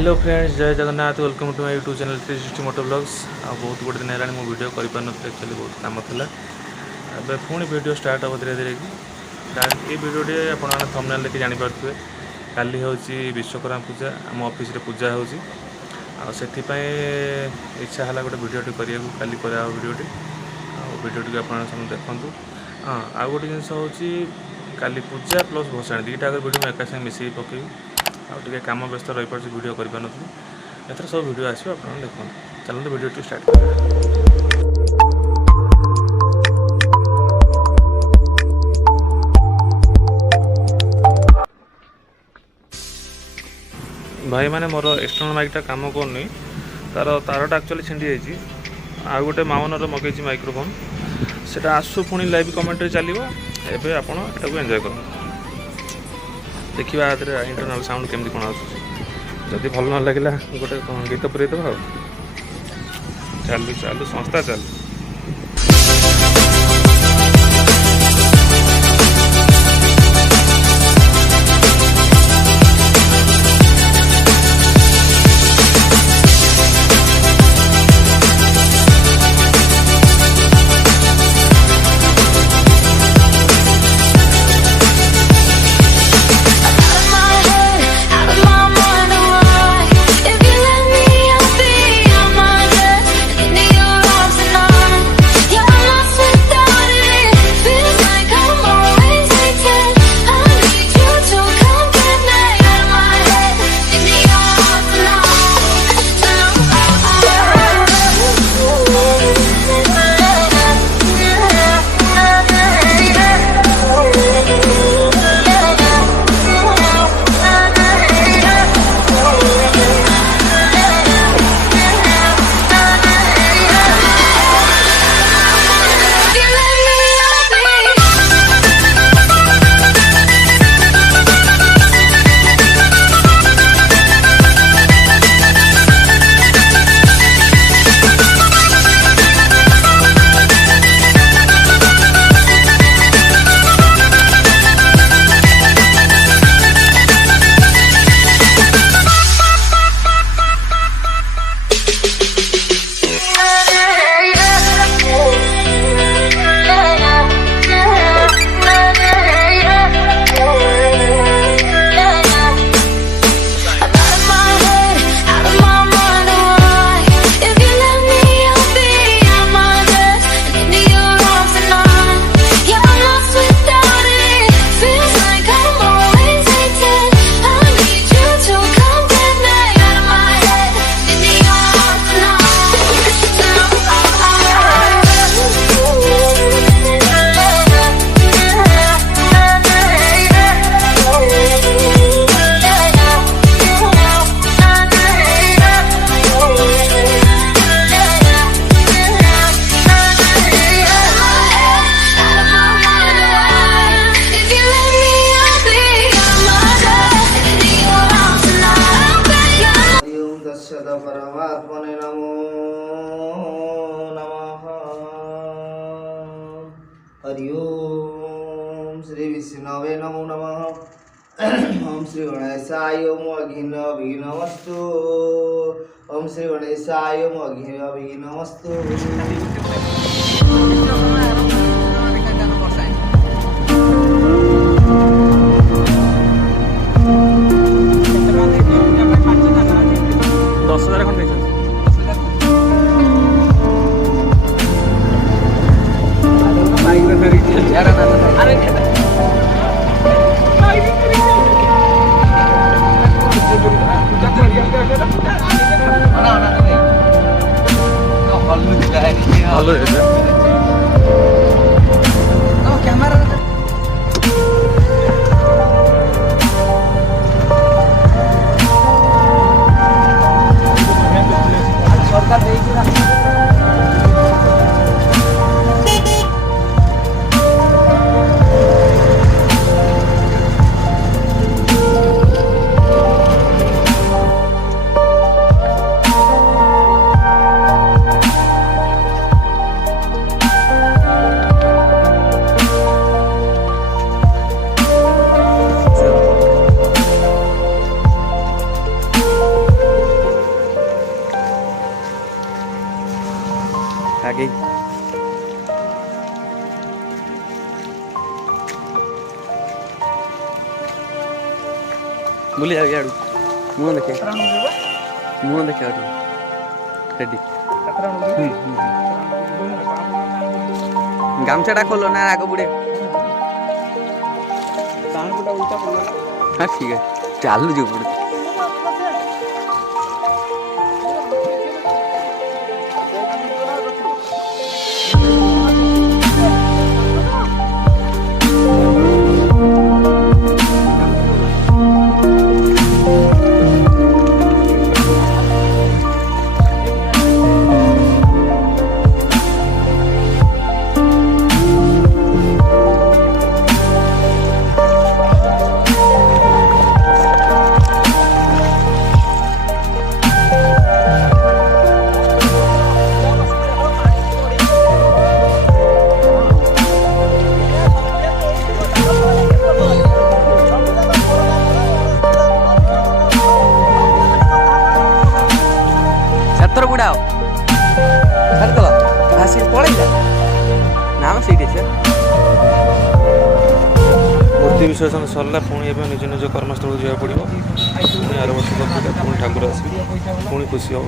Hello friends, जय Jagannath. Welcome to my YouTube channel 360 MotoVlogs। बहुत good दिन है मो वीडियो कर एक्चुअली बहुत काम था। अब पुणी वीडियो स्टार्ट हम धीरे धीरे ये वीडियोटे आपने थंबनेल देखि जानीपे काली हूँ विश्वकर्मा पूजा आम ऑफिस रे पूजा हो इच्छा है गोटे वीडियोटी करा काली करा वीडियोटी वीडियोटी आप देखूँ। हाँ, आउ गोटे जिन हूँ काली पूजा प्लस भसाणी दुईटा वीडियो मैं एका मिसई पकई आगे कम व्यस्त रही पार्टी वीडियो कर एथर सब वीडियो आसो आप देखो। चलते वीडियो स्टार्ट करें। भाई मैंने मोर एक्सटर्नल माइकटा काम करनी तार तारटा एक्चुअली छिंडी जाइए। आ गोटे माउनर मगेची माइक्रोफोन से आसू पुणी लाइव कमेंट चलो। एवं आपको एंजॉय कर देखा इंटरनल साउंड केमती कौन आदि भल न लगे गोटे गीत पुरेद चालू चालू संस्था चालू। परमात्मने नमो नमः। हरि ओम श्री विष्णवे नमो नमः। ओम श्री गणेशाय ओम अघिनमस्तु। ओम श्री गणेशाय ओम अघिनमस्तु। ଏଇ ବୁଲି ଯାଉ ଇଆଡ଼ୁ ମୁହଁ ଦେଖେ ରେଡ଼ି ଗାମଛାଟା ଖୋଲ ନା ଆଗ ବୁଡ଼େ ହଁ ଠିକ୍ ଅଛି ଚାଲୁଛୁ ପଡ଼େ ସେଥର ବୁଡ଼ାଅ ଛାଡ଼ିଦେଲ ଆସିକି ପଳେଇଲା ନା ଆମ ସେଇଠି ଅଛି ମୂର୍ତ୍ତି ବିସର୍ଜନ ସରିଲା ପୁଣି ଏବେ ନିଜ ନିଜ କର୍ମସ୍ଥଳକୁ ଯିବାକୁ ପଡ଼ିବ ପୁଣି ଆର ବର୍ଷ ପୁଣି ଠାକୁର ଆସିବେ ପୁଣି ଖୁସି ହେବ।